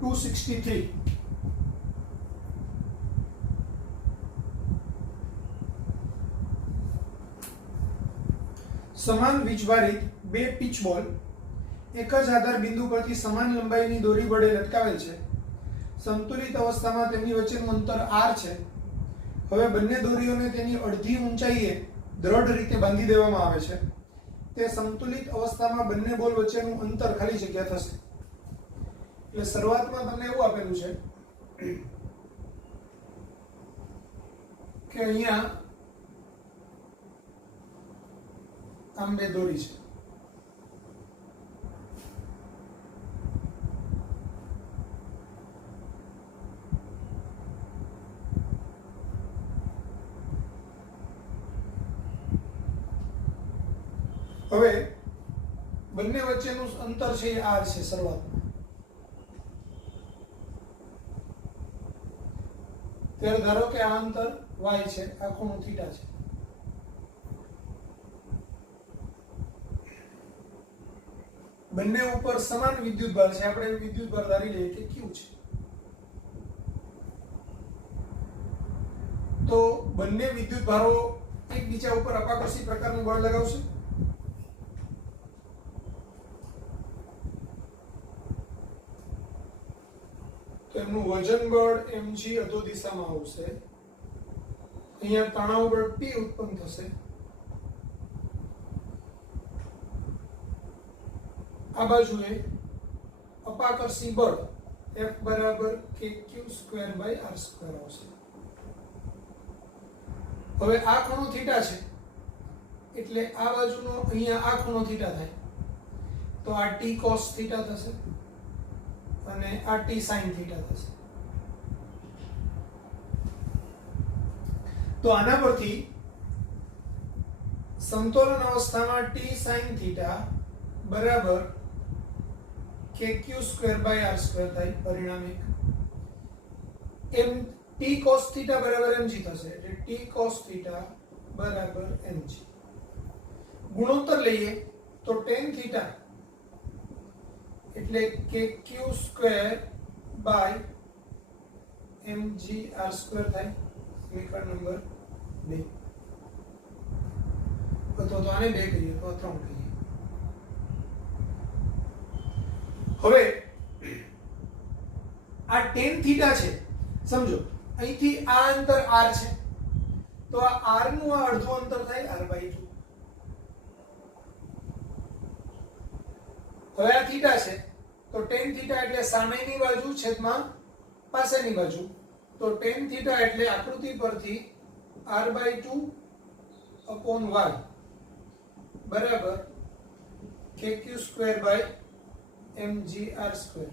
263. સમાન વીજભારિત બે પિચ બોલ એક જ આધાર બિંદુ પરથી સમાન લંબાઈની દોરી વડે લટકાવેલ છે. સંતુલિત અવસ્થામાં તેમની વચ્ચેનું અંતર r છે. હવે બંને દોરીઓને તેની અડધી ઊંચાઈએ દ્રઢ રીતે બાંધી દેવામાં આવે છે. તે સંતુલિત અવસ્થામાં બંને બોલ વચ્ચેનું અંતર ખાલી જગ્યા થશે. એટલે શરૂઆતમાં તમને એવું આપેલું છે કે અહીંયા આમ બે દોરી છે. હવે બંને વચ્ચેનું અંતર છે એ r છે શરૂઆતમાં. ત્યારે ધારો કે આ અંતર y છે, આ ખૂણો થીટા છે. બંને ઉપર સમાન વિદ્યુતભાર છે. આપણે વિદ્યુતભાર ધારી લઈએ કે q છે. તો બંને વિદ્યુતભારો એકબીજા ઉપર અપાકર્ષી પ્રકારનું બળ લગાવશે. તો એમનું વજન બળ mg અધો દિશામાં આવશે. અહીંયા તણાવ બળ p ઉત્પન્ન થશે. આ બાજુએ અપાકર્ષી બળ F બરાબર kq²r² આવશે. હવે આ ખૂણો થીટા છે એટલે આ બાજુનો અહીંયા આ ખૂણો થીટા થાય તો આ t cos થીટા થશે અને આ t sin થીટા થશે. તો આના પરથી સમતોલન અવસ્થામાં t sin થીટા બરાબર kq²r² થાય. પરિણામ એક m t cos થીટા બરાબર mg થશે એટલે t cos થીટા બરાબર mg. ગુણોત્તર લઈએ તો tan થીટા એટલે kq²/mgr² થાય. સમીકરણ નંબર 2. અથવા તો આને 2 કરીએ તો 3 કરીએ. હવે આ tan થીટા છે સમજો, અહીંથી આ અંતર r છે તો આ r નું આ અડધું અંતર થાય r/2. હવે આ થીટા છે તો tan થીટા એટલે સામેની બાજુ છેદમાં પાસેની બાજુ. તો tan થીટા એટલે આકૃતિ પરથી r/2 upon y બરાબર kq²/mgr².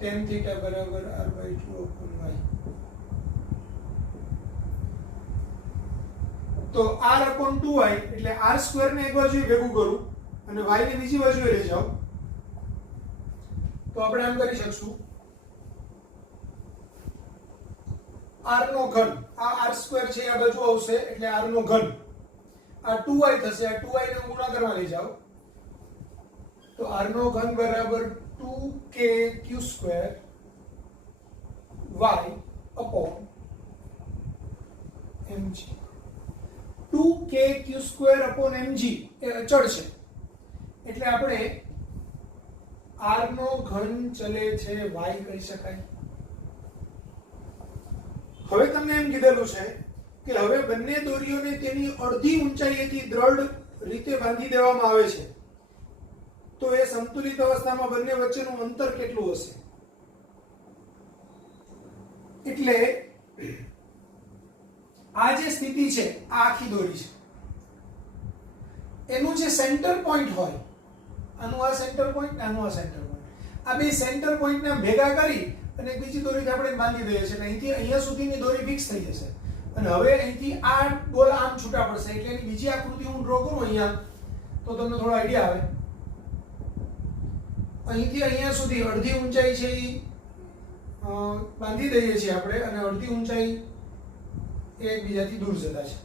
tan થીટા બરાબર r/2 upon y. તો r upon 2y એટલે r² ને એક બાજુએ ભેગું કરું અને y ને બીજી બાજુએ લઈ જાઓ તો આપણે આમ કરી શકશું r નો ઘન. આ r² છે આ બાજુ આવશે એટલે r નો ઘન. આ 2y થશે, આ 2y ને ગુણાકારમાં લઈ જાઓ તો r નો ઘન બરાબર 2kq² y upon mg. 2kq² upon mg એ અચળ છે એટલે આપણે r નો ઘન ચલે છે y કહી શકાય. હવે તમને એમ કીધેલું છે કે હવે બંને દોરીઓને તેની અડધી ઊંચાઈએથી દ્રઢ રીતે બાંધી દેવામાં આવે છે તો એ સંતુલિત અવસ્થામાં બંને વચ્ચેનું અંતર કેટલું હશે. એટલે આ જે સ્થિતિ છે આ આખી દોરી છે એનું જે સેન્ટર પોઈન્ટ હોય, આનું આ સેન્ટર પોઈન્ટ ને આનું આ સેન્ટર પોઈન્ટ, આ બે સેન્ટર પોઈન્ટ ને ભેગા કરી અને બીજી દોરીથી આપણે બાંધી દઈએ છીએ. અહીંથી અહીંયા સુધીની દોરી ફિક્સ થઈ જશે અને હવે અહીંથી આ બોલ આમ છૂટા પડશે એટલે એની બીજી આકૃતિ હું ડ્રો કરું અહીંયા તો તમને થોડો આઈડિયા આવે. અહીંથી અહીંયા સુધી અડધી ઊંચાઈ છે એ બાંધી દઈએ છીએ આપણે અને અડધી ઊંચાઈ એકબીજાથી દૂર જતા છે.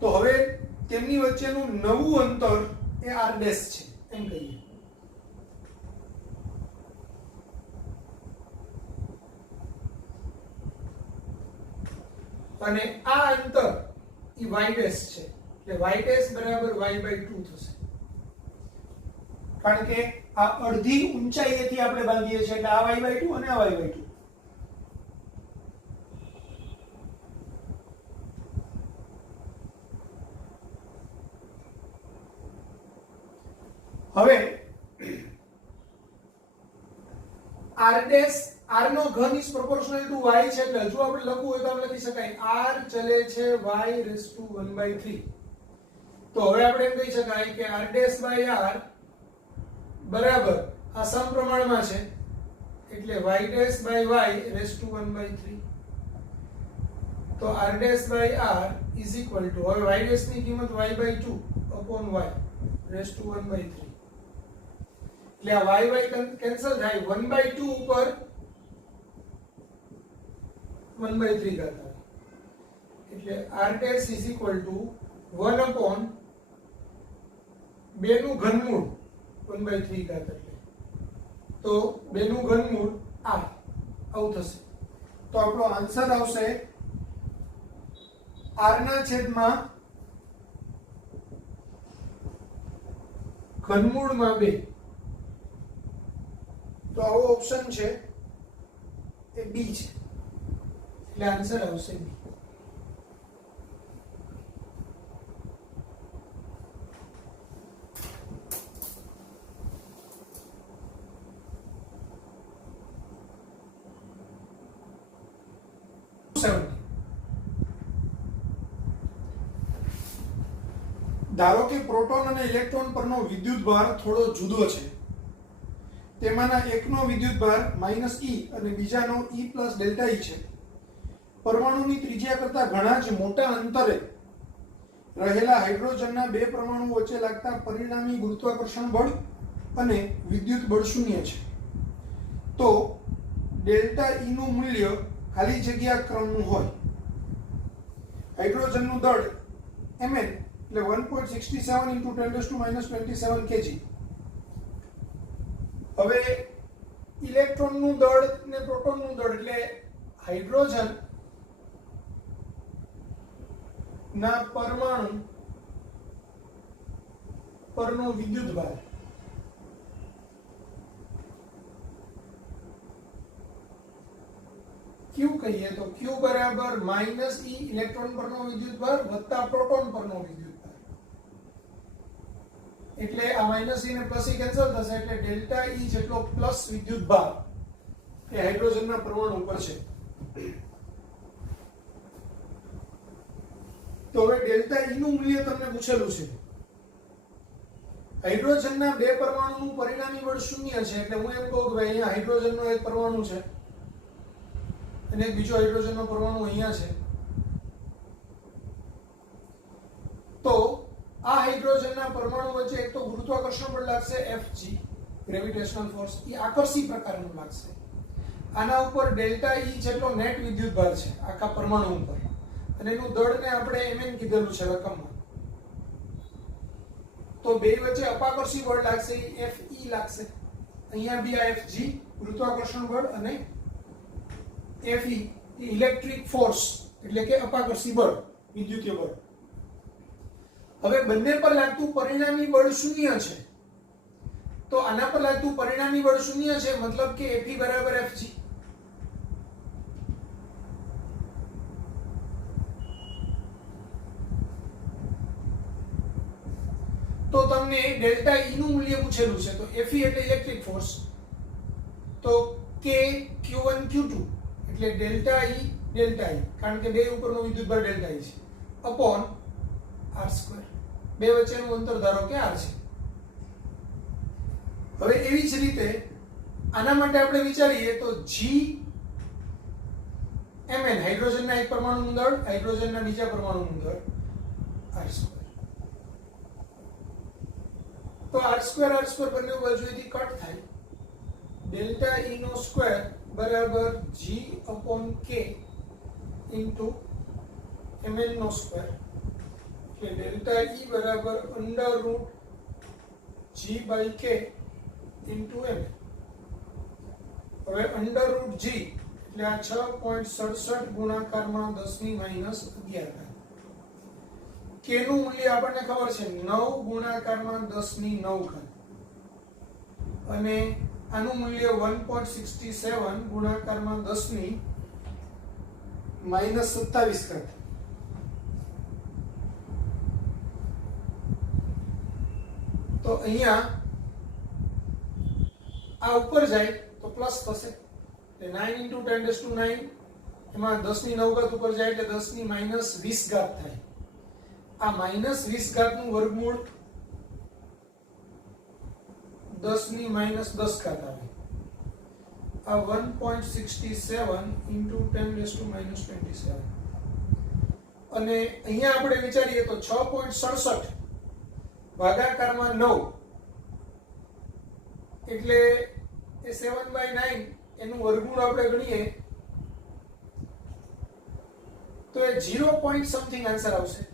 તો હવે તેમની વચ્ચેનું નવું અંતર એ r' છે એમ કહીએ. અને આ અંતર એ y' છે, એટલે y' બરાબર y/2 થશે, કારણ કે આ અડધી ઊંચાઈએથી આપણે બાંધીએ છીએ, એટલે આ y/2 અને આ y/2. હવે r નો ઘન ઇઝ પ્રોપોર્શનલ ટુ y છે, એટલે જો આપણે લખવું હોય તો આપણે લખી શકાય r ચલે છે y⁻⁴. તો હવે આપણે એમ કહી શકાય કે r' બરાબર આ સમપ્રમાણમાં છે, એટલે y'/y⁻⁴. તો r' ઇઝ ઇક્વલ ટુ, હવે y' ની કિંમત y/2 અપોન y⁻⁴. એટલે આ y કેન્સલ થાય, 1/2 ઉપર 1/3 ઘાત આવે, એટલે r' is equal to 1 upon 2 નું ઘનમૂળ 1/3 ઘાત, એટલે તો 2 નું ઘનમૂળ r આવું થશે. તો આપણો આન્સર આવશે r ના છેદમાં ઘનમૂળમાં 2. તો આવો ઓપ્શન છે એ બી છે, એટલે આન્સર આવશે બી. ધારો કે પ્રોટોન અને ઇલેક્ટ્રોન પરનો વિદ્યુતભાર થોડો જુદો છે. તેમાંના એકનો વિદ્યુતભાર -e અને બીજાનો e + Δe છે. પરમાણુની ત્રિજ્યા કરતા ઘણા જ મોટા અંતરે રહેલા હાઇડ્રોજનના બે પરમાણુ વચ્ચે લાગતા પરિણામી ગુરુત્વાકર્ષણ બળ અને વિદ્યુત બળ શૂન્ય છે. તો Δe નું મૂલ્ય ખાલી જગ્યા ક્રમનું હોય. હાઇડ્રોજનનું દળ Mn એટલે 1.67 × 10⁻⁻27 kg. હવે ઇલેક્ટ્રોનનું દળ ને પ્રોટોનનું દળ, એટલે હાઇડ્રોજન ના પરમાણુ પરનો વિદ્યુતભાર Q કહીએ તો Q બરાબર -e ઇલેક્ટ્રોન પરનો વિદ્યુતભાર વત્તા પ્રોટોન પરનો વિદ્યુતભાર, એટલે આ -e ને +e કેન્સલ થશે, એટલે Δe જેટલો પ્લસ વિદ્યુતભાર એ હાઇડ્રોજનના પરમાણુ પર છે. તો હવે Δe નું મૂલ્ય તમને પૂછેલું છે. હાઇડ્રોજનના બે પરમાણુનું પરિણામી બળ શૂન્ય છે, એટલે હું એમ કહું કે ભાઈ અહીંયા હાઇડ્રોજનનો એક પરમાણુ છે અને એક બીજો હાઇડ્રોજનનો પરમાણુ અહીંયા છે. તો આ હાઇડ્રોજનના પરમાણુ વચ્ચે એક તો ગુરુત્વાકર્ષણ બળ લાગશે Fg, ગ્રેવિટેશનલ ફોર્સ, એ આકર્ષી પ્રકારનું લાગશે. આના ઉપર Δe જેટલો નેટ વિદ્યુતભાર છે આખા પરમાણુ ઉપર, અને એનું દળને આપણે Mn કીધેલું છે રકમમાં. તો બે વચ્ચે અપાકર્ષી બળ લાગશે, એ Fe લાગશે. અહીંયા બી આ Fg ગુરુત્વાકર્ષણ બળ અને Fe ઇલેક્ટ્રિક ફોર્સ એટલે કે અપાકર્ષી બળ, વિદ્યુતીય બળ. હવે બંને પર લાગતું પરિણામી બળ શૂન્ય છે, તો આના પર લાગતું પરિણામી બળ શૂન્ય છે, મતલબ કે Fe બરાબર Fg. તો તમને Δe નું મૂલ્ય પૂછેલું છે, તો Fe એટલે ઇલેક્ટ્રિક ફોર્સ, તો K Q1 Q2 એટલે Δe, કારણ કે બે ઉપરનો વિદ્યુતભાર Δe છે, અપોન r². બે વચ્ચેનું અંતર ધારો કે r છે. હવે એવી જ રીતે આના માટે આપણે વિચારીએ તો Gmn હાઇડ્રોજનના એક પરમાણુનું દળ, હાઇડ્રોજનના બીજા પરમાણુનું દળ r². તો r² બંને બાજુએથી કટ થાય. Δe નો સ્ક્વેર બરાબર G/K ઇન્ટુ Mn નો સ્ક્વેર, એટલે Δe બરાબર √G/K ઇન્ટુ Mn. હવે √G એટલે આ 6.67 ગુણાકારમાં 10 ની માઈનસ 11 ઘાત k નું મૂલ્ય આપણને ખબર છે 9 ગુણાકારમાં 10 ની 9 ઘાત અને આનું મૂલ્ય 1.67 ગુણાકારમાં 10 ની માઈનસ 27 ઘાત તો અહીંયા આ ઉપર જાય તો પ્લસ થશે એટલે 9 * 10⁻⁹ એમાં 10 ની 9 ઘાત ઉપર જાય એટલે 10 ની માઈનસ 20 ઘાત થાય આ માઈનસ 20 ઘાત નું વર્ગમૂળ 10 ની માઈનસ 10 ઘાત આવે આ 1.67 * 10⁻⁻27 અને અહીંયા આપણે વિચારીએ તો 6.67 ભાગાકારમાં 9 એટલે એ 7/9 એનું વર્ગમૂળ આપણે ગણીએ તો એ 0 પોઈન્ટ સમથિંગ આન્સર આવશે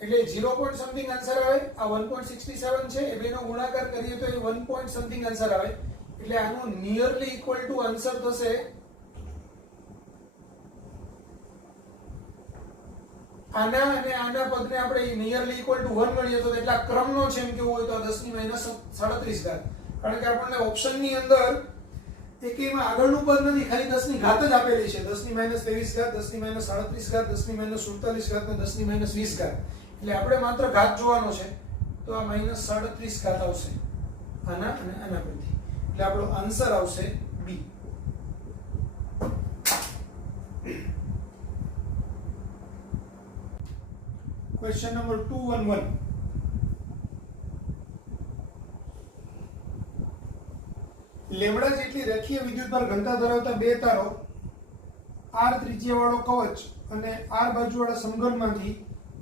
એટલે 0 પોઈન્ટ સમથિંગ આન્સર આવે આ 1.67 છે એ બેનો ગુણાકાર કરીએ તો એ 1 પોઈન્ટ સમથિંગ આન્સર આવે એટલે આનું નિયરલી ઇક્વલ ટુ આન્સર થશે આના અને આના પદને આપણે નિયરલી ઇક્વલ ટુ 1 ગણીએ તો એટલા ક્રમનો છે એમ કેવું હોય તો 10 ની માઈનસ 37 ઘાત કારણ કે આપણને ઓપ્શન ની અંદર એકેયમાં આગળનું પદ નથી ખાલી 10 ની ઘાત જ આપેલી છે 10 ની માઈનસ 23 ઘાત 10 ની માઈનસ 37 ઘાત 10 ની માઈનસ 47 ઘાત અને 10 ની માઈનસ 20 ઘાત એટલે આપણે માત્ર ઘાત જોવાનો છે તો આ માઈનસ 37 ઘાત આવશે આના અને આના પરથી એટલે આપણો આન્સર આવશે બી ક્વેશ્ચન નંબર 211 લેમ્ડા જેટલી રેખીય વિદ્યુતભાર ઘનતા ધરાવતા બે તારો r ત્રિજ્યાવાળો કવચ અને r બાજુવાળા સમઘનમાંથી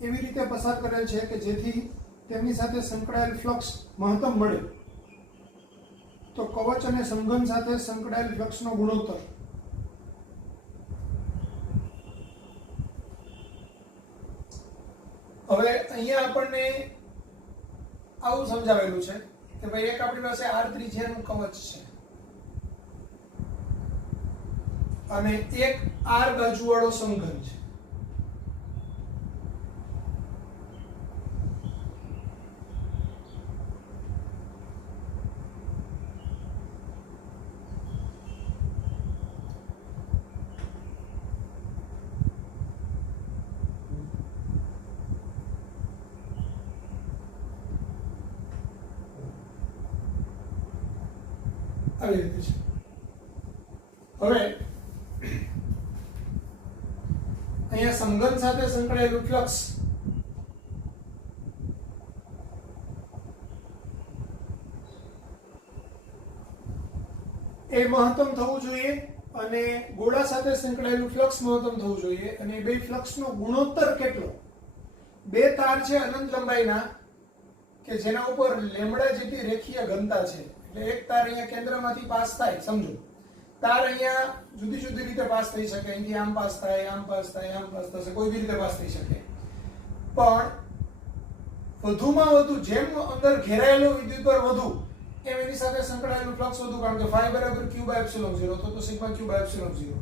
એવી રીતે પસાર કરેલ છે કે જેથી તેમની સાથે સંકળાયેલ ફ્લક્સ મહત્તમ મળે તો કવચ અને સમઘન સાથે સંકળાયેલ ફ્લક્સનો ગુણોત્તર હવે અહીંયા આપણને આવું સમજાવેલું છે કે ભાઈ એક આપણી પાસે r ત્રિજ્યાનું કવચ છે અને એક r બાજુવાળો સમઘન છે આવી રીતે છે હવે અહીંયા સમઘન સાથે સંકળાયેલું ફ્લક્સ એ મહત્તમ થવું જોઈએ અને ગોળા સાથે સંકળાયેલું ફ્લક્સ મહત્તમ થવું જોઈએ અને બે ફ્લક્સનો ગુણોત્તર કેટલો બે તાર છે અનંત લંબાઈના કે જેના ઉપર લેમ્ડા જેટલી રેખીય ઘનતા છે એટલે એક તાર અહીંયા કેન્દ્રમાંથી પાસ થાય સમજો તાર અહીંયા જુદી જુદી રીતે પાસ થઈ શકે અહીંથી આમ પાસ થાય આમ પાસ થાય આમ પાસ થશે કોઈ બી રીતે પાસ થઈ શકે પણ વધુમાં વધુ જેમ અંદર ઘેરાયેલો વિદ્યુતભાર વધુ એમ એની સાથે સંકળાયેલું ફ્લક્સ વધુ કારણ કે phi બરાબર q/ε0 તો sigma q/ε0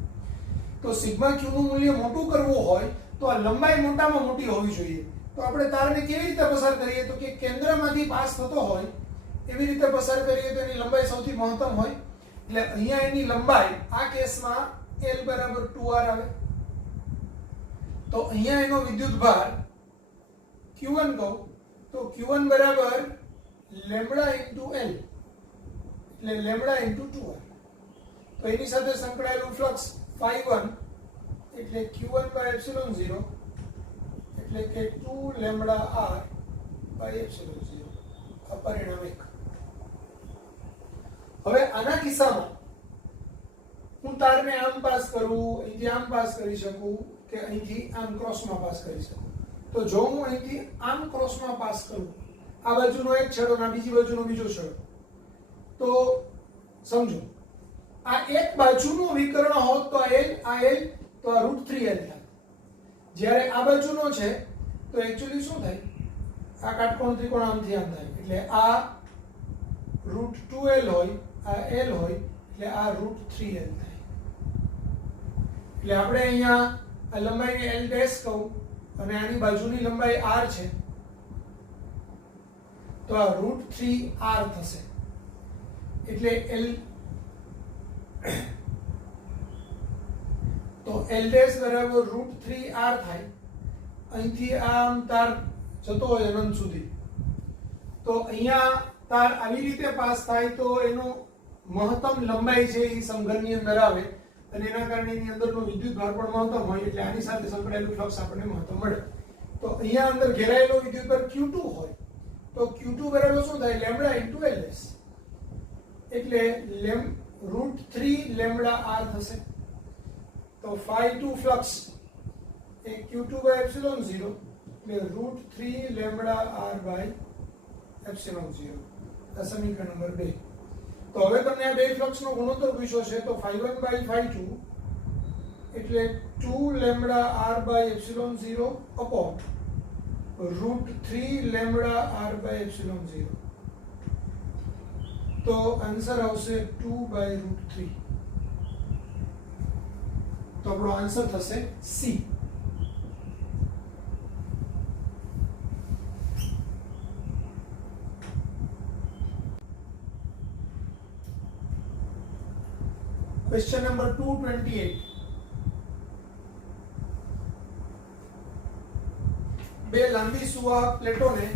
તો sigma q નું મૂલ્ય મોટું કરવું હોય તો આ લંબાઈ મોટામાં મોટી હોવી જોઈએ તો આપણે તારને કેવી રીતે પસાર કરીએ તો કે કેન્દ્રમાંથી પાસ થતો હોય એવી રીતે પસાર કરીએ તો એની લંબાઈ સૌથી મહત્તમ હોય એટલે અહીંયા એની લંબાઈ આ કેસમાં l બરાબર 2r આવે તો અહીંયા એનો વિદ્યુતભાર q1 કહું તો q1 બરાબર લેમ્ડા * l એટલે લેમ્ડા * 2r તો એની સાથે સંકળાયેલું ફ્લક્સ phi1 એટલે q1/ε0 એટલે કે 2 લેમ્ડા r/ε0 આ પરિણામ 1 હવે આના કિસ્સામાં હું તારને આમ પાસ કરું અહીંથી આમ પાસ કરી શકું કે અહીંથી આમ ક્રોસમાં પાસ કરી શકું તો જો હું અહીંથી આમ ક્રોસમાં પાસ કરું આ બાજુનો એક છેડો અને બીજી બાજુનો બીજો છેડો તો સમજો આ એક બાજુનું વિકર્ણ હોત તો આ l તો આ √3l થાય જ્યારે આ બાજુનો છે તો એક્ચ્યુઅલી શું થાય આ કાટકોણ ત્રિકોણ આમથી આમ થાય એટલે આ √2l હોય આ l હોય એટલે આ √3l થાય. એટલે આપણે અહીંયા આ લંબાઈને l ડેશ કહું અને આની બાજુની લંબાઈ r છે તો આ √3r થશે. એટલે l તો l ડેશ બરાબર √3r થાય. અહીંથી આમ તાર જતો હોય અનંત સુધી તો અહીંયા તાર આવી રીતે પાસ થાય તો એનો મહત્તમ લંબાઈ છે એ સમઘનની અંદર આવે અને એના કારણે એની અંદરનો વિદ્યુતભાર પણ મહત્તમ હોય એટલે આની સાથે સંકળાયેલું ફ્લક્સ આપણને મહત્તમ મળે. તો અહીંયા અંદર ઘેરાયેલો વિદ્યુતભાર Q2 હોય તો Q2 બરાબર શું થાય લેમ્બડા ઇન્ટુ LS એટલે √3 લેમ્બડા r થશે. તો phi2 ફ્લક્સ એ Q2/ε0 એટલે √3 લેમ્બડા r બાય ε0. આ સમીકરણ નંબર 2. તો હવે તમને આ બે ફ્લક્સનો ગુણોત્તર પૂછ્યો છે તો phi1/phi2 એટલે 2 lambda r by ε0 upon √3 lambda r by ε0. તો આન્સર આવશે 2/√3. તો આપણો આન્સર થશે C. Question number 228. બે લાંબી સુવાહક પ્લેટોને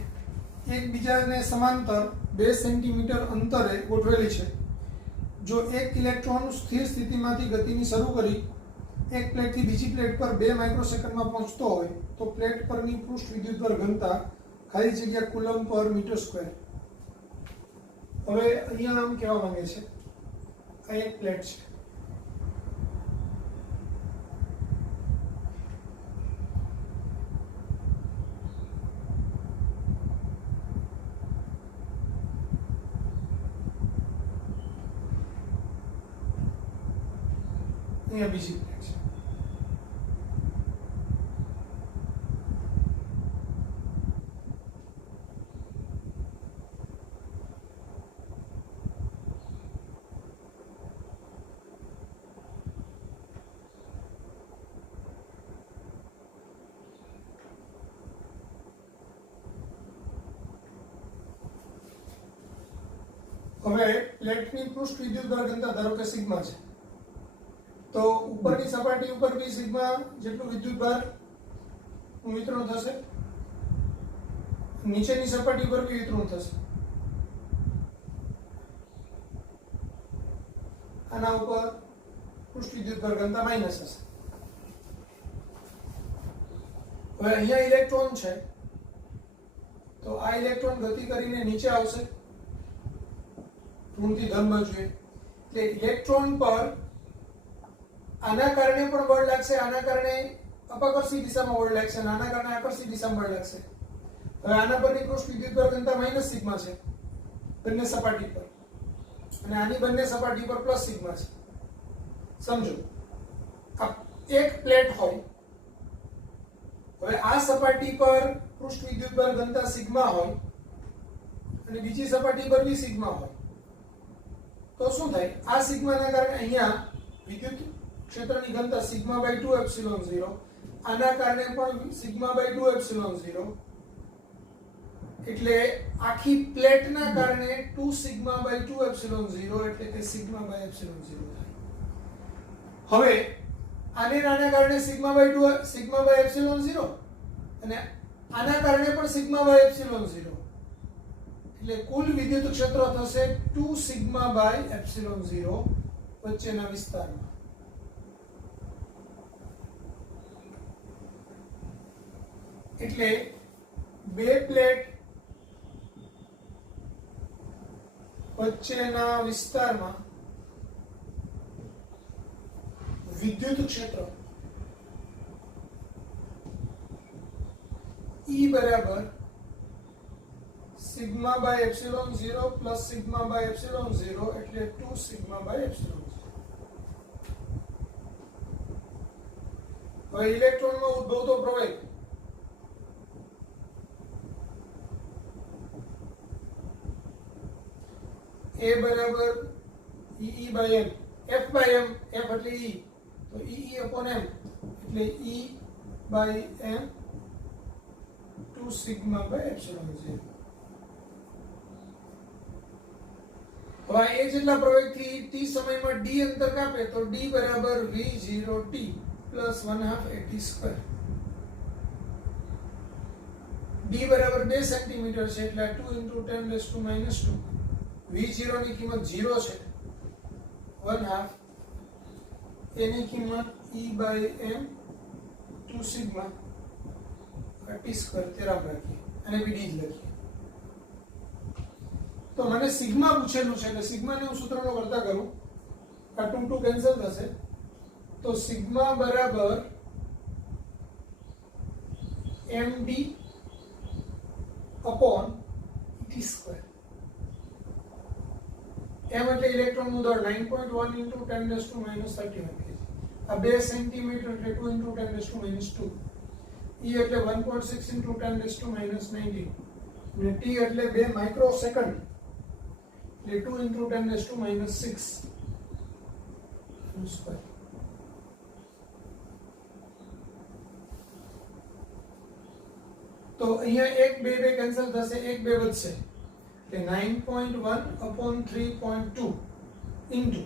એકબીજાને સમાંતર 2 સેન્ટીમીટર અંતરે ગોઠવેલી છે. જો એક ઇલેક્ટ્રોન સ્થિર સ્થિતિમાંથી ગતિની શરૂ કરી એક પ્લેટથી બીજી પ્લેટ પર 2 માઇક્રોસેકન્ડમાં પહોંચતો હોય તો પ્લેટ પરની પૃષ્ઠ વિદ્યુતભાર ઘનતા ખાલી જગ્યા કુલમ પર મીટર સ્ક્વેર. હવે અહીંયા આમ કહેવા માંગે છે આ એક પ્લેટ છે અહીંયા બીજી પ્લેટ છે. હવે પ્લેટની પૃષ્ઠ વિદ્યુતભાર ઘનતા ધારો કે સિગ્મા છે તો ઉપરની સપાટી ઉપર બી સિગ્મા જેટલું વિદ્યુતભાર નું વિતરણ થશે, નીચેની સપાટી પર બી વિતરણ થશે. આના ઉપર પૃષ્ઠ વિદ્યુતભાર ઘનતા માઈનસ હશે. હવે અહીંયા ઇલેક્ટ્રોન છે તો આ ઇલેક્ટ્રોન ગતિ કરીને નીચે આવશે ઋણથી ધન બાજુએ. એટલે ઇલેક્ટ્રોન પર આના કારણે પણ બળ લાગશે, આના કારણે અપકર્ષી દિશામાં બળ લાગશે અને આના કારણે આકર્ષી દિશામાં બળ લાગશે. હવે આના પરની પૃષ્ઠ વિદ્યુતભાર ઘનતા માઈનસ સિગ્મા છે બંને સપાટી પર અને આની બંને સપાટી પર પ્લસ સિગ્મા છે. સમજો આ એક પ્લેટ હોય, હવે આ સપાટી પર પૃષ્ઠ વિદ્યુતભાર ઘનતા સિગ્મા હોય અને બીજી સપાટી પર બી સિગ્મા હોય તો શું થાય? આ સિગ્માના કારણે અહીંયા વિદ્યુત ક્ષેત્રની ઘનતા σ/2ε0, આના કારણે પણ σ/2ε0, એટલે આખી પ્લેટના કારણે 2σ/2ε0 એટલે કે σ/ε0 થાય. હવે આને આના કારણે σ/2ε0 અને આના કારણે પણ σ/ε0 એટલે કુલ વિદ્યુત ક્ષેત્ર થશે 2σ/ε0 વચ્ચેના વિસ્તારમાં. એટલે બે પ્લેટ વચ્ચેના વિસ્તારમાં વિદ્યુત ક્ષેત્ર E બરાબર σ/ε0 પ્લસ σ/ε0 એટલે 2σ/ε0. હવે ઇલેક્ટ્રોનમાં ઉદ્ભવતો પ્રવેગ E બરાબર E by m, f by m, f એટલે e, તો e upon m એટલે e by m 2 sigma by epsilon 0. હવે એ જેટલા પ્રવેગથી t સમયમાં d અંતર કાપે તો d બરાબર v0t plus 1/2 at square. d બરાબર 2 સેન્ટીમીટર છે એટલે 2 × 10⁻². v0 ની કિંમત 0 છે, 1/2 એની કિંમત e by m 2 sigma at square તેરામ રાખીએ અને બી ડી જ લખીએ. તો મને સિગ્મા પૂછેલું છે એટલે સિગ્માને હું સૂત્રનો કરતા કરું, આ 2 2 કેન્સલ થશે, તો સિગ્મા બરાબર md upon t square. m એટલે ઇલેક્ટ્રોનનું દળ 9.1 × 10⁻31 kg, આ 2 સેન્ટીમીટર એટલે 2 × 10⁻², e એટલે 1.6 × 10⁻19 અને t એટલે 2 માઇક્રોસેકન્ડ એટલે 2 × 10⁻6 સ્ક્વેર. તો અહીંયા 1 2 2 કેન્સલ થશે, 1 2 વધશે એટલે 9.1 upon 3.2 into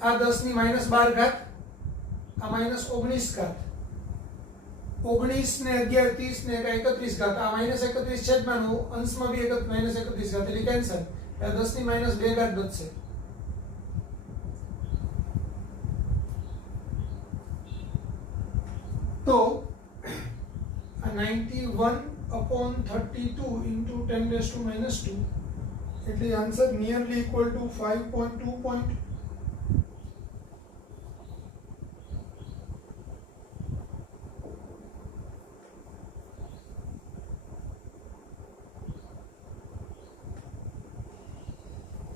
આ 10 ની -12 ઘાત, આ -19 ઘાત, 19 ને 11 30 ને 31 ઘાત, આ -31 છેદમાં અંશમાં બી -31 ઘાત એટલે કેન્સલ, આ 10 ની -2 ઘાત બચશે. તો આ 91 upon 32 into 10⁻², એટલે answer nearly equal to 5.2 point.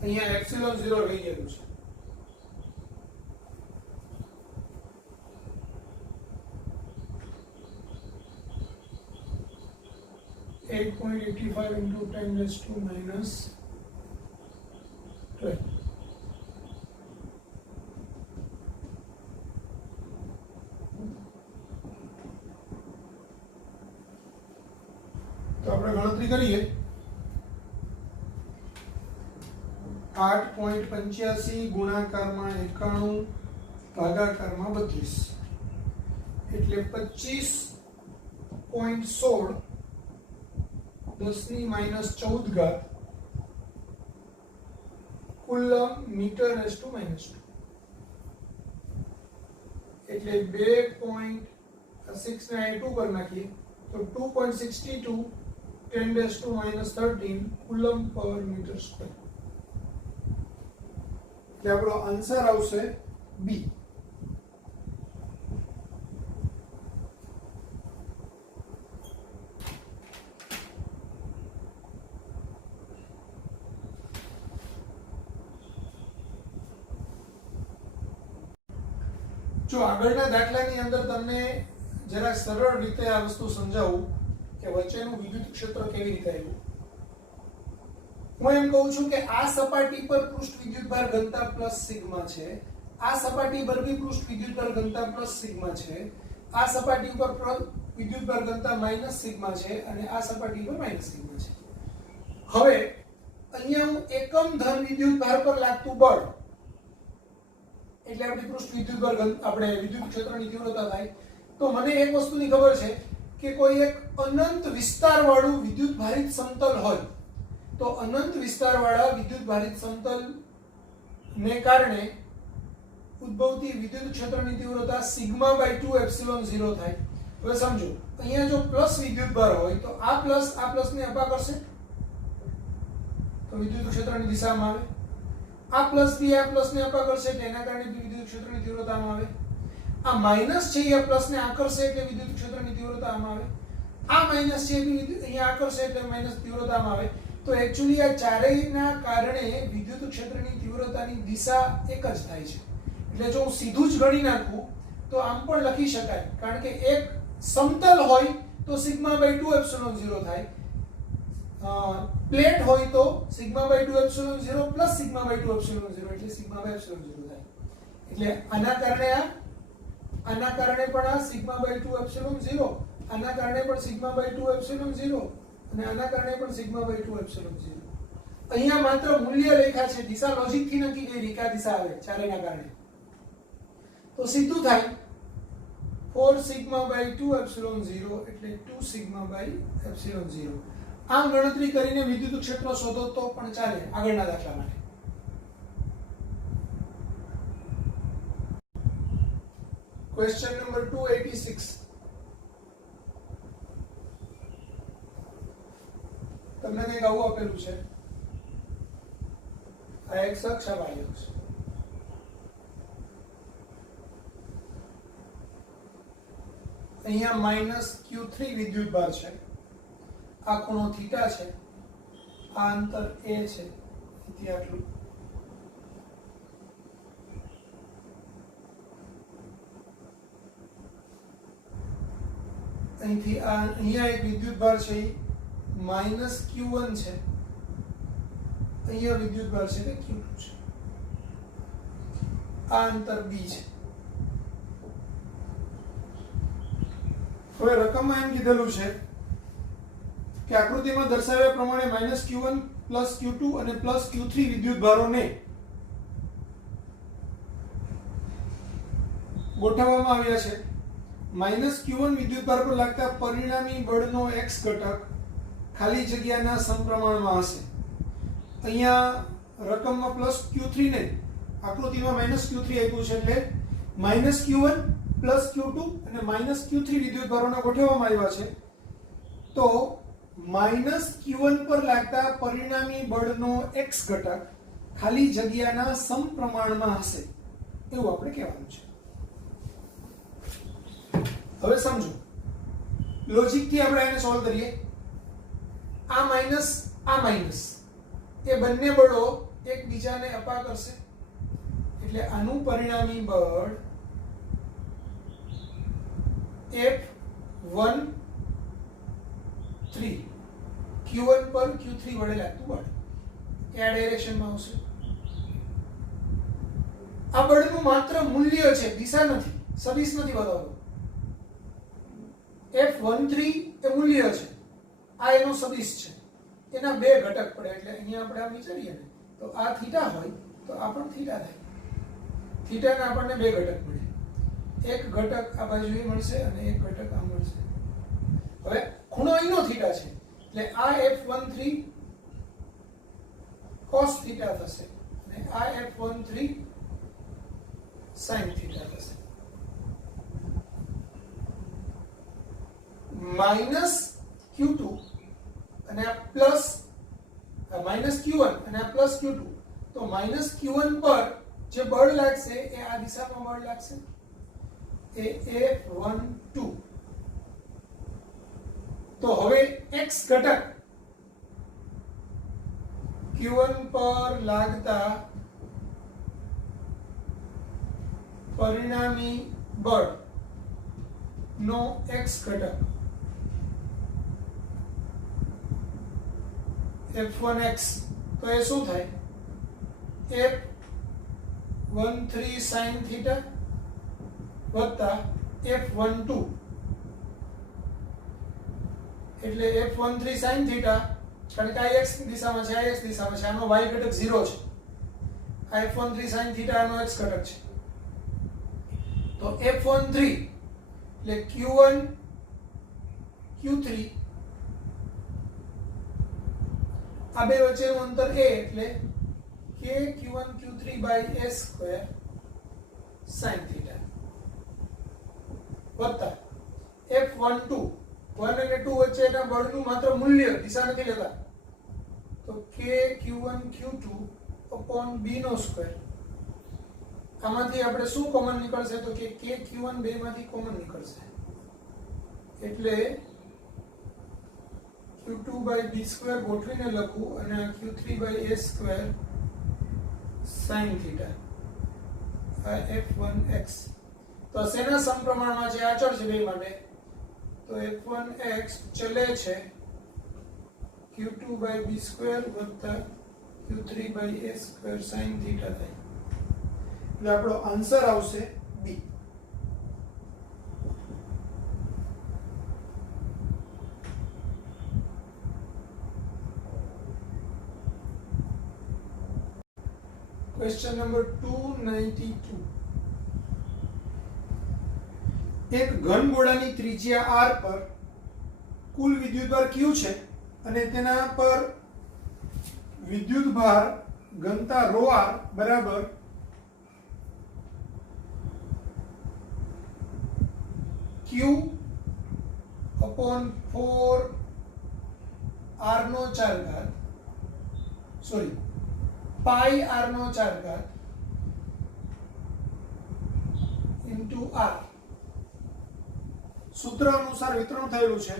અહીંયા એપ્સિલોન 0 રહી ગયેલું છે. (8.85 × 10⁻²-12) તો આપણે ગણતરી કરીએ. 8.85 ગુણાકારમાં 91 ભાગાકારમાં 32 એટલે 25.16 10 ની -14 ઘાત કુલમ મીટર રેઝ ટુ -2 એટલે 2.6 ને 2 પર નાખીએ તો 2.62 10⁻13 કુલમ પર મીટર સ્ક્વેર. એટલે આપણો આન્સર આવશે બી. જો આગળના દાખલાની અંદર તમને જરા સરળ રીતે આ વસ્તુ સમજાવું કે વચ્ચેનું વિદ્યુત ક્ષેત્ર કેવી રીતે આવ્યું. હું એમ કહું છું કે આ સપાટી પર પૃષ્ઠ વિદ્યુતભાર ઘનતા પ્લસ સિગ્મા છે, આ સપાટી પર બી પૃષ્ઠ વિદ્યુતભાર ઘનતા પ્લસ સિગ્મા છે, આ સપાટી ઉપર વિદ્યુતભાર ઘનતા માઈનસ સિગ્મા છે અને આ સપાટી પર માઈનસ સિગ્મા છે. હવે અહીંયા હું એકમ ધન વિદ્યુતભાર પર લાગતું બળ એટલે આપણી પૃષ્ઠ વિદ્યુતભાર આપણે વિદ્યુત ક્ષેત્રની તીવ્રતા થાય. તો મને એક વસ્તુની ખબર છે કે કોઈ એક અનંત વિસ્તારવાળું વિદ્યુત ભારિત સમતલ હોય તો અનંત વિસ્તારવાળા વિદ્યુત ભારિત સમતલ ને કારણે ઉદ્ભવતી વિદ્યુત ક્ષેત્રની તીવ્રતા σ/2 એપ્સિલોન 0 થાય. હવે સમજો અહીંયા જો પ્લસ વિદ્યુતભાર હોય તો આ પ્લસ ને અપા કરશે તો વિદ્યુત ક્ષેત્રની દિશામાં આવે, આ પ્લસ બી આ પ્લસ ને અપા કરશે એટલે એના કારણે વિદ્યુત ક્ષેત્રની તીવ્રતામાં આવે, આ માઈનસ છે એ પ્લસ ને આકર્ષે એટલે વિદ્યુત ક્ષેત્રની તીવ્રતામાં આવે, આ માઈનસ છે એ અહીંયા આકર્ષે એટલે માઈનસ તીવ્રતામાં આવે. તો એક્ચ્યુઅલી આ ચારેયના કારણે વિદ્યુત ક્ષેત્રની તીવ્રતાની દિશા એક જ થાય છે. એટલે જો હું સીધું જ ગણી નાખું તો આમ પણ લખી શકાય, કારણ કે એક સમતલ હોય તો σ/2 એપ્સિલોન 0 થાય, પ્લેટ હોય તો σ/2 એપ્સિલોન 0 પ્લસ σ/2 એપ્સિલોન 0 એટલે σ/એપ્સિલોન 0 થાય. એટલે આના કારણે પણ આ σ/2 એપ્સિલોન 0, આના કારણે પણ σ/2 એપ્સિલોન 0 અને આના કારણે પણ σ/2 એપ્સિલોન 0. અહીંયા માત્ર મૂલ્ય રેખા છે, દિશા લોજિક થી નક્કી કરી કે આ દિશા આવે ચારેયના કારણે. તો સીધું થાય 4σ/2 એપ્સિલોન 0 એટલે 2σ/એપ્સિલોન 0. આમ ગણતરી કરીને વિદ્યુત ક્ષેત્ર શોધો તો પણ ચાલે આગળના દાખલા માટે. Question number 286. તમને કંઈક આવું આપેલું છે, આ x અક્ષ આ y અક્ષ. અહીંયા -q3 વિદ્યુત ભાર છે, આ ખૂણો થીટા છે, આ અંતર a છે, અહીંથી આટલું. અહીંથી અહીંયા એક વિદ્યુત ભાર છે -q1 છે, અહીંયા વિદ્યુત ભાર છે કે q2 છે, આ અંતર b છે. હવે રકમમાં એમ કીધેલું છે કે આકૃતિમાં દર્શાવ્યા પ્રમાણે -q1 +q2 અને +q3 વિદ્યુત ભારોને ગોઠવવામાં આવ્યા છે. -q1 વિદ્યુત ભાર પર લાગતા પરિણામી બળનો x ઘટક ખાલી જગ્યાના સમપ્રમાણમાં હશે. અહીંયા રકમમાં +q3 ને આકૃતિમાં -q3 આપ્યું છે એટલે -q1 +q2 અને -q3 વિદ્યુત ભારોને ગોઠવવામાં આવ્યા છે. તો -q1 પર લાગતા પરિણામી બળનો x ઘટક ખાલી જગ્યાના સમપ્રમાણમાં હશે એવું આપણે કહેવાનું છે. હવે સમજો, લોજિક થી આપણે એને સોલ્વ કરીએ. આ માઈનસ એ બંને બળો એકબીજાને અપા કરશે એટલે આનું પરિણામી બળ F13 q1 પર q3 વડે લાગતું બળ એ આ ડાયરેક્શનમાં આવશે. આ બળનું માત્ર મૂલ્ય છે, દિશા નથી, સદિશ નથી બતાવતો. F13 એ મૂલ્ય છે, આ એનો સદિશ છે, એના બે ઘટક પડે એટલે અહીંયા આપણે આમ વિચારીએ ને તો આ થીટા હોય તો આ પણ થીટા થાય. થીટાના આપણને બે ઘટક મળે, એક ઘટક આ બાજુએ મળશે અને એક ઘટક આ મળશે. હવે ખૂણો અહીંનો થીટા છે એટલે આ F13 cos થીટા થશે અને આ F13 sin થીટા થશે. -q2 અને આ -q1 અને આ +q2, તો -q1 પર જે બળ લાગશે એ આ દિશામાં બળ લાગશે એ F12. તો હવે x ઘટક q1 પર લાગતા પરિણામી બળ નો x ઘટક F1x, તો એ શું થાય? F13 sin થીટા વત્તા F12 એટલે F13 sin થીટા, કારણ કે આ x દિશામાં છે, આ x દિશામાં છે, આનો y ઘટક 0 છે. આ F13 sin થીટા આનો x ઘટક છે. તો F13 એટલે q1 q3 આ બે વચ્ચેનું અંતર a એટલે k q1 q3 by a square sin theta વત્તા F12 1 અને 2 વચ્ચેના બળનું માત્ર મૂલ્ય, દિશા નથી લેતા, તો k q1 q2 upon b નો સ્ક્વેર. આમાંથી આપણે શું કોમન નીકળશે તો કે k q1 બે માંથી કોમન નીકળશે એટલે q2 by b square ગોઠવીને લખું અને q3 by a square sin theta આ f1x. તો શેના સમપ્રમાણમાં છે? અચળ છે બે માટે, તો f1x ચલે છે q2 by b સ્ક્વેર વત્તા q3 by a square sin theta થાય. એટલે આપણો આન્સર આવશે બી. Question number 292. એક ઘન ગોળાની ત્રિજ્યા r પર કુલ વિદ્યુતભાર q છે અને તેના પર વિદ્યુતભાર ઘનતા ρr બરાબર q upon 4 r નો 4 ઘાત સોરી પાઈ r નો 4 ઘાત ઇન્ટુ r સૂત્ર અનુસાર વિતરણ થયેલું છે.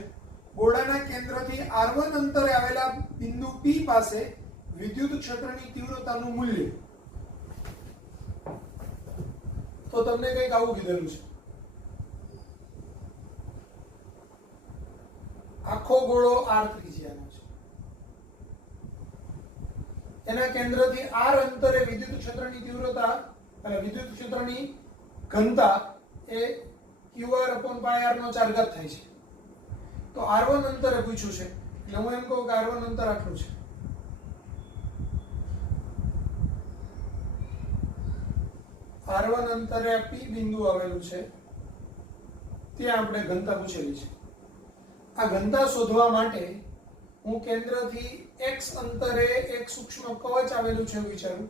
ગોળાના કેન્દ્રથી r1 અંતરે આવેલા બિંદુ p પાસે વિદ્યુત ક્ષેત્રની તીવ્રતાનું મૂલ્ય. તો તમને કંઈક આવું કીધેલું છે. આખો ગોળો r ત્રિજ્યાનો છે. એના કેન્દ્રથી r અંતરે વિદ્યુત ક્ષેત્રની તીવ્રતા એટલે વિદ્યુત ક્ષેત્રની ઘનતા એ qr upon pi r નો 4 ઘાત થાય છે. તો r1 અંતરે પૂછ્યું છે એટલે હું એમ કહું કે r1 અંતર આટલું છે. r1 અંતરે p બિંદુ આવેલું છે ત્યાં આપણે ઘનતા પૂછેલી છે. આ ઘનતા શોધવા માટે હું કેન્દ્રથી x અંતરે એક સૂક્ષ્મ કવચ આવેલું છે એવું વિચારું.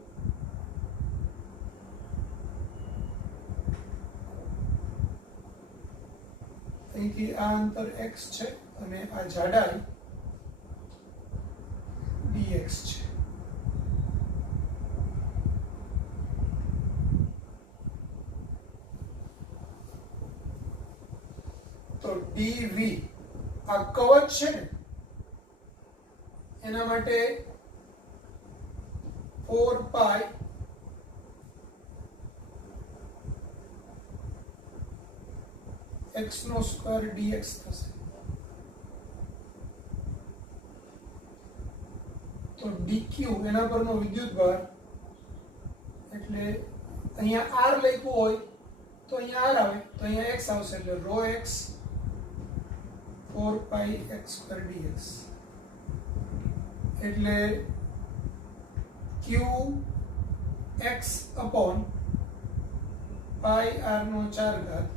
અહીંથી આ અંતર x છે અને આ જાડાઈ dx છે. તો dv આ કવચ છે ને એના માટે 4 પાઈ x નો સ્ક્વેર dx થશે. તો dq એના પરનો વિદ્યુતભાર એટલે અહીંયા r લખ્યું હોય તો અહીંયા r આવે તો અહીંયા x આવશે એટલે rho x 4 pi x square dx એટલે q x upon pi r નો 4 ઘાત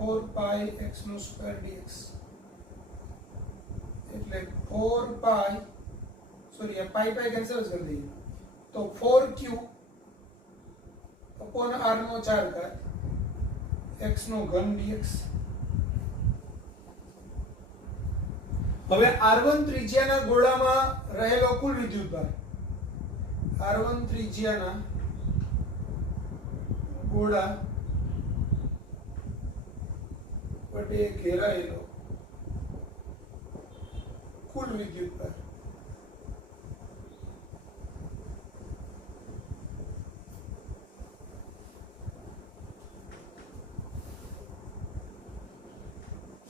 4 pi x નો સ્ક્વેર dx એટલે 4 pi સોરી આ પાઈ પાઈ કેન્સલ કરી દઈએ તો 4q upon r નો 4 ઘાત x નો ઘન dx. હવે r1 ત્રિજ્યાના ગોળામાં રહેલો કુલ વિદ્યુતભાર r1 ત્રિજ્યાના ગોળા વડે ઘેરાયેલો કુલ વિદ્યુતભાર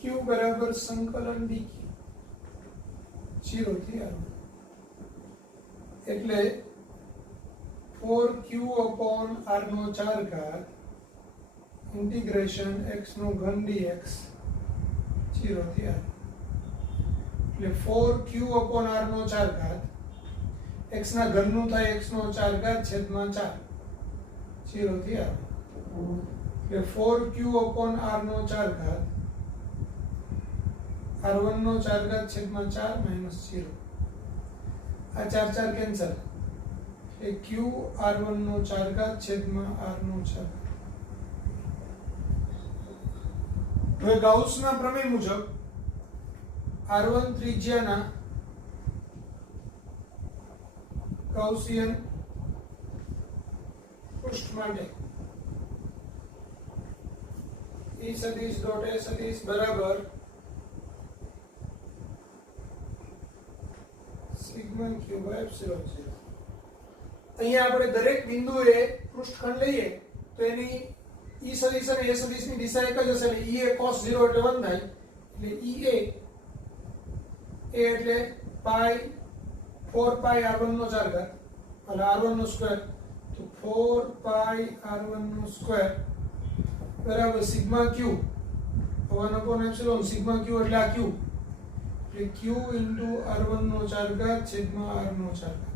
q બરાબર સંકલન dq 0 થી r એટલે 4q upon r નો 4 ઘાત इंटीग्रेशन x નો ઘન dx 0 થી r એટલે 4q upon r નો 4 ઘાત x ના ઘનનું થાય x નો 4 ઘાત છેદમાં 4 0 થી r એટલે 4q upon r નો 4 ઘાત r1 નો 4 ઘાત છેદમાં 4 માઈનસ 0 આ 4 4 કેન્સલ એટલે q r1 નો 4 ઘાત છેદમાં r નો 4 ઘાત. હવે ગાઉસના પ્રમેય મુજબ r1 ત્રિજ્યાના ગાઉસિયન પૃષ્ઠ માટે E સદિશ ડોટ A સદિશ બરાબર સિગ્મા q બાય એપ્સિલોન 0. અહીંયા આપણે દરેક બિંદુએ પૃષ્ઠખંડ લઈએ તો એની E સદિશ અને A સદિશની દિશા એક જ હશે એટલે E એ cos 0 એટલે 1 થાય એટલે E A એટલે પાઈ 4 પાઈ r1 નો 4 ઘાત એટલે r1 નો સ્ક્વેર તો 4 પાઈ r1 નો સ્ક્વેર બરાબર sigma q 1/epsilon sigma q એટલે આ q એટલે q r1 નો 4 ઘાત છેદમાં r નો 4 ઘાત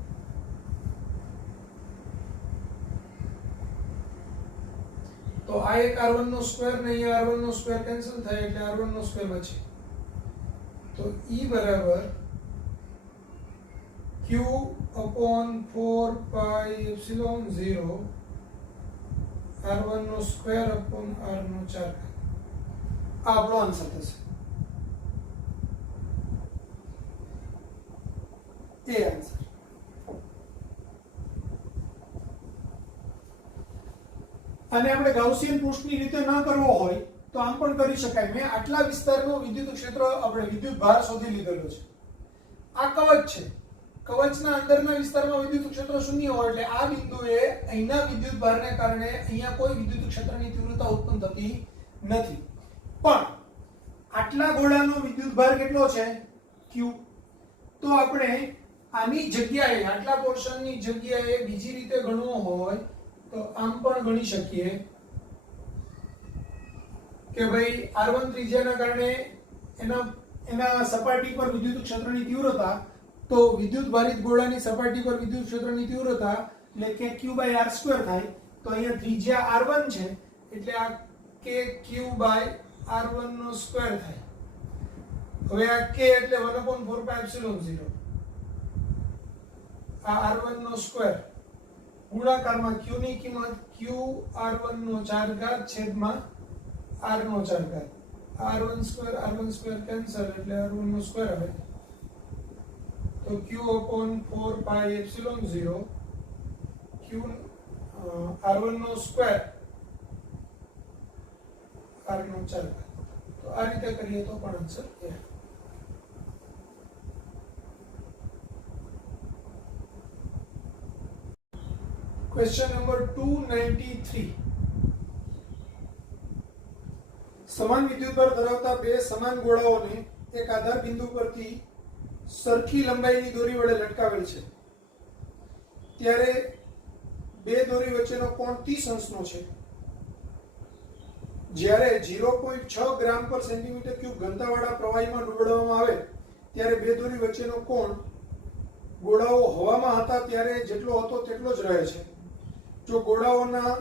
તો આ એક r1 નો સ્ક્વેર ને અહીંયા r1 નો સ્ક્વેર કેન્સલ થાય એટલે r1 નો સ્ક્વેર બચે તો e બરાબર q upon 4 pi epsilon 0 r1 નો સ્ક્વેર upon r નો 4 આ આપણો આન્સર થશે એ આન્સર અને આપણે ગાઉસિયન પૃષ્ઠની રીતે ન કરવો હોય તો આમ પણ કરી શકાય મેં આટલા વિસ્તારનો વિદ્યુત ક્ષેત્ર આપણે વિદ્યુત ભાર શોધી લીધેલો છે આ કવચ છે કવચના અંદરના વિસ્તારમાં વિદ્યુત ક્ષેત્ર શૂન્ય હોય એટલે આ બિંદુએ અહીંના વિદ્યુત ભારને કારણે અહીંયા કોઈ વિદ્યુત ક્ષેત્રની તીવ્રતા ઉત્પન્ન થતી નથી પણ આટલા ગોળાનો વિદ્યુત ભાર કેટલો છે q તો આપણે આની જગ્યાએ આટલા પોર્શનની જગ્યાએ બીજી રીતે ગણવો હોય તો આમ પણ ગણી શકીએ કે ભાઈ r1 ત્રિજ્યાના કારણે એના સપાટી પર વિદ્યુત ક્ષેત્રની તીવ્રતા તો વિદ્યુત ભારિત ગોળાની સપાટી પર વિદ્યુત ક્ષેત્રની તીવ્રતા એટલે કે q/r² થાય તો અહીંયા ત્રિજ્યા r1 છે એટલે આ k q/r1 નો સ્ક્વેર થાય હવે આ k એટલે 1/4πε0 આ r1 નો સ્ક્વેર ગુણાકારમાં q ની કિંમત q r1 નો 4 ઘાત છેદમાં r નો 4 ઘાત r1 સ્ક્વેર કેન્સલ એટલે r1 નો સ્ક્વેર આવે તો q upon 4 pi epsilon 0 q r1 નો સ્ક્વેર r નો 4 ઘાત તો આ રીતે કરીએ તો પણ આન્સર એ ક્વેશ્ચન નંબર 293 સમાન વિદ્યુતભાર ધરાવતા બે સમાન ગોળાઓને એક આધાર બિંદુ પરથી સરખી લંબાઈની દોરી વડે લટકાવેલ છે ત્યારે બે દોરી વચ્ચેનો કોણ 30 અંશનો છે જ્યારે 0.6 ગ્રામ પર સેન્ટીમીટર ક્યુબ ઘનતાવાળા પ્રવાહીમાં ડૂબાડવામાં આવે ત્યારે બે દોરી વચ્ચેનો કોણ ગોળાઓ હવામાં હતા ત્યારે જેટલો હતો તેટલો જ રહે છે જો ગોળાઓના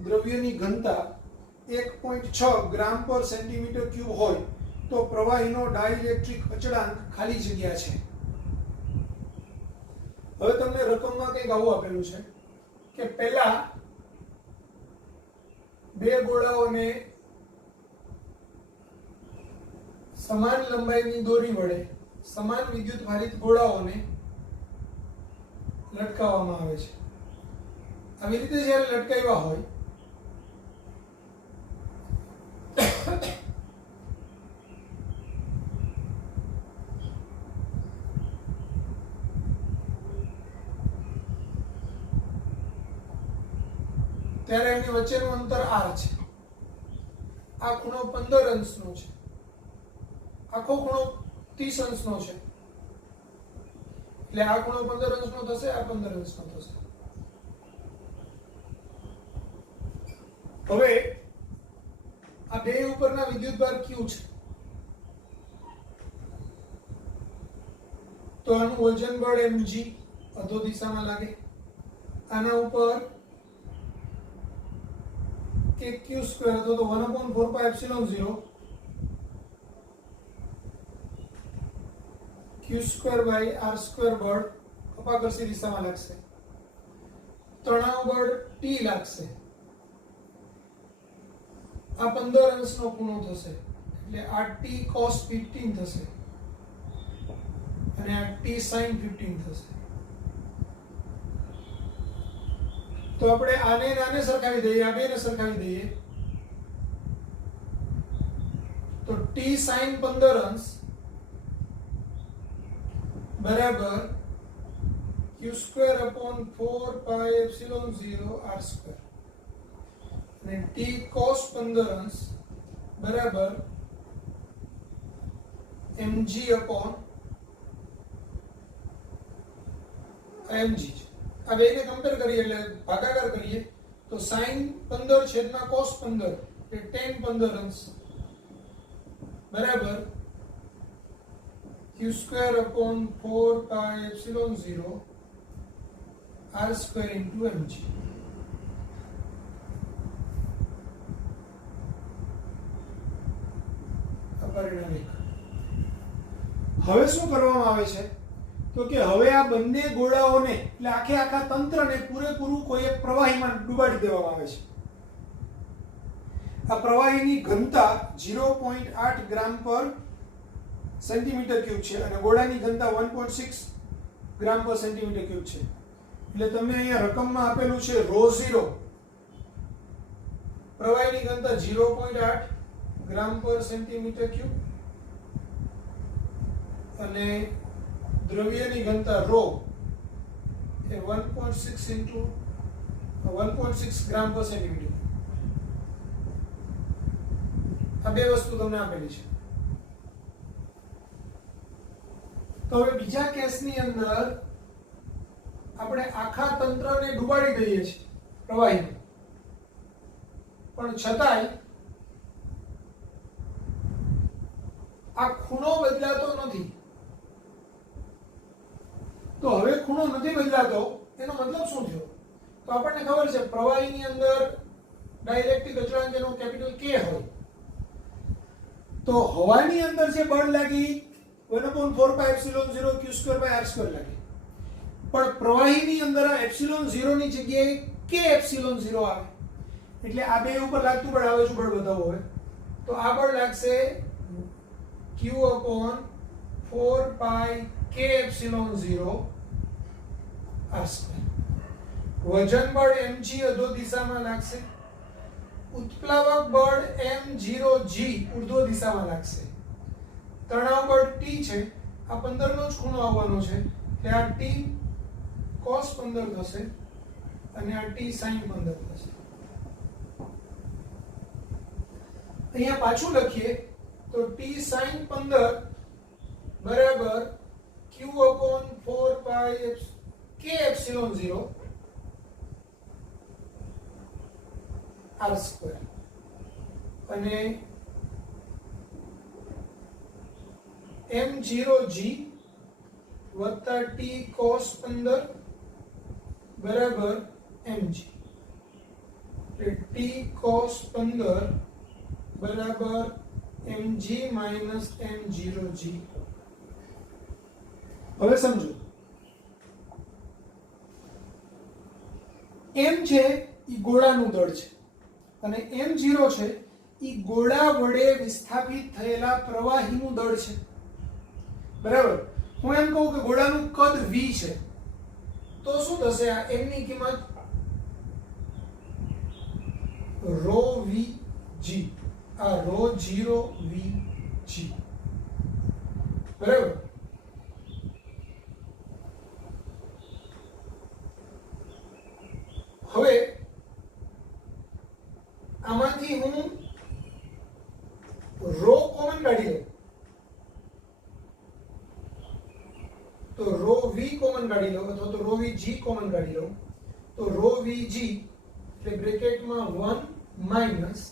દ્રવ્યની ઘનતા 1.6 ગ્રામ પર સેન્ટીમીટર ક્યુબ હોય તો પ્રવાહીનો ડાઇલેક્ટ્રિક અચળાંક ખાલી જગ્યા છે હવે તમને રકમમાં કંઈક આવું આપેલું છે કે પહેલા બે ગોળાઓને સમાન લંબાઈની દોરી વડે સમાન વિદ્યુત ભારિત ગોળાઓને લટકાવવામાં આવે છે આવી રીતે જ્યારે લટકાવ્યા હોય ત્યારે એની વચ્ચેનું અંતર r છે આ ખૂણો 15 અંશનો છે આખો ખૂણો 30 અંશનો છે એટલે આ ખૂણો 15 અંશનો થશે આ 15 અંશનો થશે હવે આ બે ઉપરના વિદ્યુતભાર q છે તો આનું વજન બળ mg અધો દિશામાં લાગે આના ઉપર કે q સ્ક્વેર હતો તો 1/4πε0 q સ્ક્વેર r સ્ક્વેર બળ અપાકર્ષી દિશામાં લાગશે તણાવ બળ t લાગશે આ 15 અંશનો ખૂણો થશે એટલે આ t cos 15 થશે અને આ t sin 15 થશે તો આપણે આને સરખાવી દઈએ આ બેને સરખાવી દઈએ તો t sin 15 અંશ બરાબર q square upon 4 pi epsilon 0 r square અને t cos 15 અંશ બરાબર mg upon mg છે. આ બેને કમ્પેર કરીએ એટલે ભાગાકાર કરીએ તો sin 15 છેદમાં cos 15 એટલે tan 15 અંશ બરાબર q square upon 4 pi epsilon 0 r square into mg. હવે શું કરવામાં આવે છે તો કે હવે આ બંને ગોળાઓને એટલે આખા તંત્રને પૂરેપૂરું કોઈ એક પ્રવાહીમાં ડૂબાડી દેવામાં આવે છે. આ પ્રવાહીની ઘનતા 0.8 ગ્રામ પર સેન્ટીમીટર ક્યુબ છે અને ગોળાની ઘનતા 1.6 ગ્રામ પર સેન્ટીમીટર ક્યુબ છે. એટલે તમને અહીંયા રકમમાં આપેલું છે ρ0 પ્રવાહીની ઘનતા 0.8 ગ્રામ પર સેન્ટીમીટર ક્યુબ અને દ્રવ્યની ઘનતા ρ એ 1.6 into 1.6 ગ્રામ પર સેન્ટીમીટર. આ બે વસ્તુ તમને આપેલી છે. તો હવે બીજા કેસની અંદર આપણે આખા તંત્રને ડૂબાડી દઈએ છીએ પ્રવાહીમાં, પણ છતાંય આ ખૂણો બદલાતો નથી. તો હવે ખૂણો નથી બદલાતો એનો મતલબ શું થયો? તો આપણને ખબર છે પ્રવાહીની અંદર ડાઇલેક્ટ્રિક અચળાંક એનો કેપિટલ K હોય. તો હવાની અંદર જે બળ લાગી 1/4 pi epsilon 0 q square by r square લાગી, પણ પ્રવાહીની અંદર આ એપ્સિલોન 0 ની જગ્યાએ k એપ્સિલોન 0 આવે. એટલે આ બે ઉપર લાગતું બળ આવે છે બળ બતાવો હોય તો આ બળ લાગશે q upon 4 pi k epsilon 0 r square. વજન બળ mg અધો દિશામાં લાગશે. ઉત્પ્લાવક બળ m0g ઉર્ધ્વ દિશામાં લાગશે. તણાવ બળ t છે, આ 15 નો જ ખૂણો આવવાનો છે એટલે આ t cos 15 થશે અને આ t sin 15 થશે. અહીંયા પાછું લખીએ તો t sin 15 બરાબર q upon 4 pi k epsilon 0 r square અને m0g વત્તા t cos 15 બરાબર mg. t cos 15 બરાબર mg minus m0g. હવે સમજો m છે ઈ ગોળાનું દળ છે અને m0 છે ઈ ગોળા વડે વિસ્થાપિત થયેલા પ્રવાહીનું દળ છે. બરાબર. હું એમ કહું કે ગોળાનું કદ v છે તો શું થશે? આ m ની કિંમત ρvg, આ ρ0vg. બરાબર. હવે આમાંથી હું ρ કોમન કાઢી લઉં તો ρv કોમન કાઢી લઉં અથવા તો ρvg કોમન કાઢી લઉં તો ρvg એટલે બ્રેકેટમાં 1 માઈનસ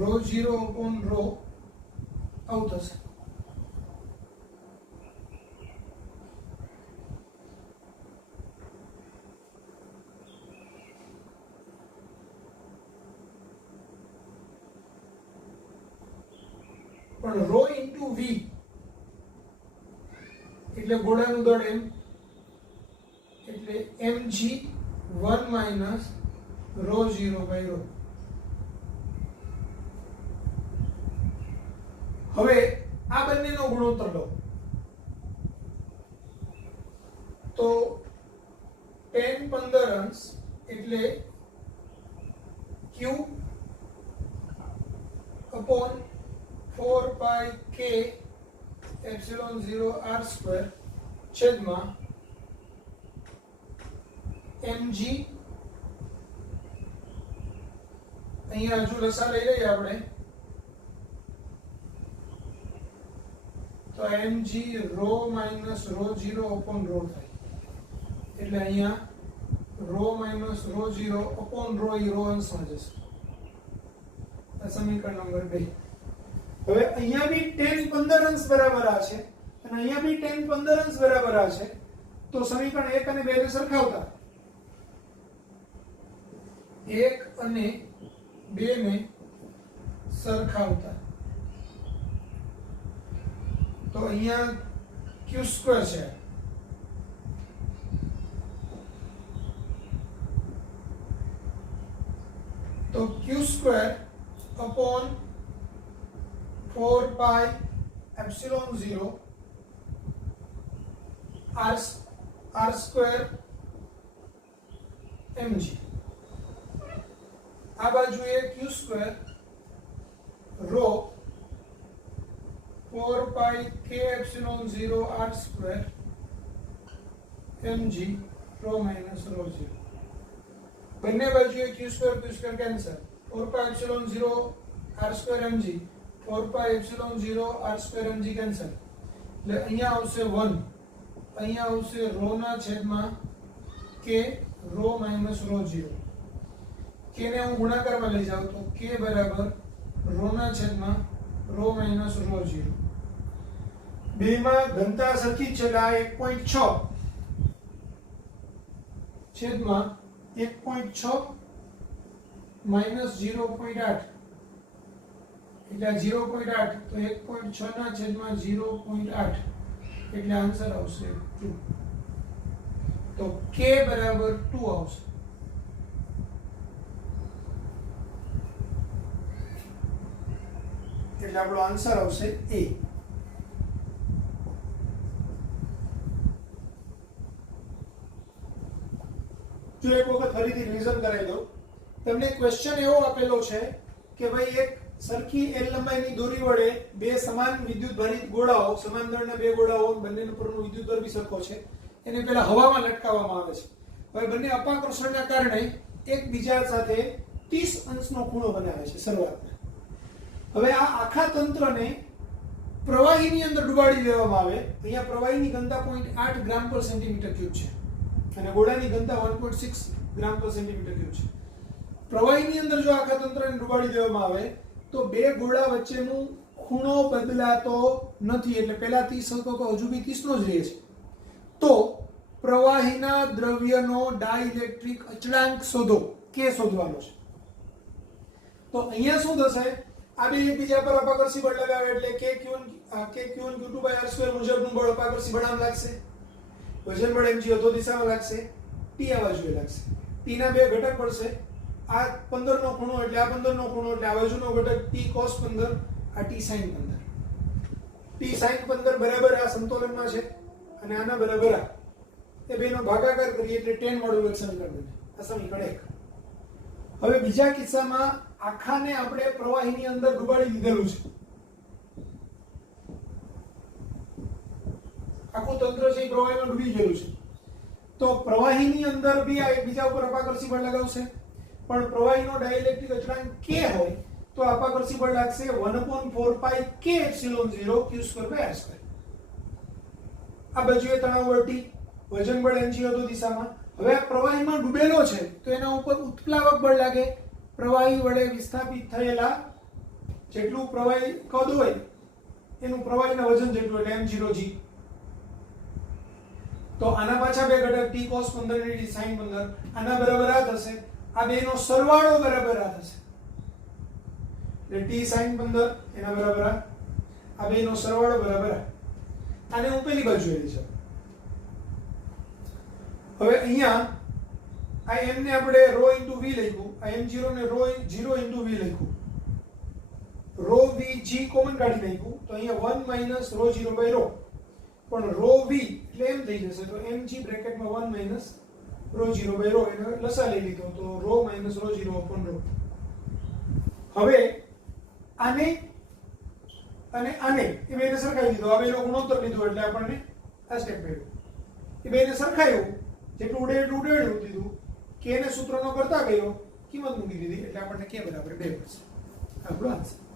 ρ0 upon ρ આવું થશે. પણ ρ into v એટલે ગોળાનું દળ m એટલે mg 1 minus ρ0 by ρ. હવે આ બંનેનો ગુણોત્તર લો તો tan 15 અંશ એટલે q upon 4 pi k epsilon 0 r square છેદમાં mg અહીંયા હજુ લસા લઈ લઈએ આપણે, તો mg rho minus rho 0 upon rho થાય, એટલે અહીંયા rho minus rho 0 upon rho ઈ રો અંશમાં જશે. આ સમીકરણ નંબર 2. હવે અહીંયા બી tan 15 અંશ બરાબર આ છે અને અહીંયા બી tan 15 અંશ બરાબર આ છે, તો સમીકરણ 1 અને 2 ને સરખાવતા 1 અને 2 ને સરખાવતા તો અહીંયા q² છે, તો q² upon 4 pi epsilon 0 r square mg. આ બાજુએ q² rho 4 pi k epsilon 0 r square mg rho minus rho 0. બંને બાજુએ q² cancel, 4 pi epsilon 0 r square mg 4 pi epsilon 0 r square mg cancel, એટલે અહીંયા આવશે 1, અહીંયા આવશે row ના છેદમાં k rho minus rho 0. k ને હું ગુણાકારમાં લઈ જાઉં તો k બરાબર રો ના છેદમાં રો માઇનસ રો 0. બેમાં ઘનતા સરખી છે, એટલે આ 1.6 છેદમાં 1.6 માઇનસ 0.8, એટલે આ 0.8, તો 1.6 ના છેદમાં 0.8, એટલે આન્સર આવશે 2. તો k બરાબર 2 આવશે. એટલે આપણો આન્સર આવશે A. જો એક વખત ફરીથી રિવિઝન કરાવી દઉં, તમને ક્વેશ્ચન એવો આપેલો છે કે ભાઈ એક સરખી L લંબાઈની દોરી વડે બે સમાન વિદ્યુત ભારિત ગોળાઓ, સમાન દળના બે ગોળાઓ, બંનેનો પરનો વિદ્યુત દર બી સરખો છે, એને પહેલા હવામાં લટકાવવામાં આવે છે. હવે બંને અપાકર્ષણના કારણે એકબીજા સાથે 30 અંશનો ખૂણો બનાવે છે શરૂઆતમાં. હવે આ આખા તંત્રને પ્રવાહીની અંદર ડુબાડી દેવામાં આવે. અહીંયા પ્રવાહીની ઘનતા 0.8 ગ્રામ પર સેન્ટીમીટર ક્યુબ છે અને ગોળાની ઘનતા 1.6 ગ્રામ પર સેન્ટીમીટર ક્યુબ છે. પ્રવાહીની અંદર જો આખા તંત્રને ડુબાડી દેવામાં આવે તો બે ગોળા વચ્ચેનો ખૂણો બદલાતો નથી, એટલે પહેલા 30 હતો તો હજુ બી 30 નો જ રહે છે. તો પ્રવાહીના દ્રવ્યનો ડાઇલેક્ટ્રિક અચળાંક શોધો, કે શોધવાનો છે. તો અહીંયા શું થશે, આ બે એકબીજા પર અપાકર્ષી બળ લગાવે એટલે k1 q2/r² મુજબનું બળ અપાકર્ષી બળ આમ લાગશે, વજન બળ mg અધો દિશામાં લાગશે, t આ બાજુએ લાગશે. t ના બે ઘટક પડશે, આ 15 નો ખૂણો એટલે આ 15 નો ખૂણો, એટલે આ બાજુનો ઘટક t cos 15, આ t sin 15. t sin 15 બરાબર આ સમતોલનમાં છે અને આના બરાબર આ, એ બેનો ભાગાકાર કરીએ એટલે tan વાળું એક સમીકરણ બને. આ સમીકરણ 1. હવે બીજા કિસ્સામાં આખાને આપણે પ્રવાહીની અંદર ડુબાડી દીધેલું છે. આખું તંત્ર છે એ પ્રવાહીમાં ડૂબી ગયેલું છે. તો પ્રવાહીની અંદર બી આ એકબીજા ઉપર અપાકર્ષી બળ લગાવશે, પણ પ્રવાહીનો ડાઇલેક્ટ્રિક અચળાંક k હોય તો અપાકર્ષી બળ લાગશે 1/4 pi k epsilon 0 q²/r². આ બાજુએ તણાવ બળ T, વજન બળ mg અધો દિશામાં. હવે આ પ્રવાહીમાં ડૂબેલો છે તો એના ઉપર ઉત્પ્લાવક બળ લાગે, પ્રવાહી વડે વિસ્થાપિત થયેલા જેટલું પ્રવાહી કદ હોય એનું પ્રવાહીના વજન જેટલું, એટલે m0g. તો આના પાછા બે ઘટક t cos 15 અને t sin 15, આના બરાબર આ થશે, આ બેનો સરવાળો બરાબર આ થશે, એટલે t sin 15 એના બરાબર આ બેનો સરવાળો બરાબર આ. આને હું પેલી બાજુએ લઈ જાઉં. હવે અહીંયા આ m ને આપણે ρ * v લખ્યું, આ m0 ને ρ 0 * v લખ્યું, ρ v g કોમન કાઢી નાખ્યું તો અહીંયા 1 - ρ0/ρ, પણ ρ v એટલે એમ થઈ જશે, તો mg બ્રેકેટમાં 1 - ρ0/ρ, એને લસા લઈ લીધો તો ρ - ρ0/ρ. હવે આને અને આને એ બેને સરખાવી દીધો, આ બેનો ગુણોત્તર લીધો એટલે આપણને આ સ્ટેપ મળ્યું. એ બેને સરખાયું, જેટલું ઉડે એટલું ઉડેડ્યું દીધું, k ને સૂત્રનો કરતા ગયો કિંમત મૂકી દીધી એટલે આપણને k બરાબર 2 મળશે આપણો આન્સર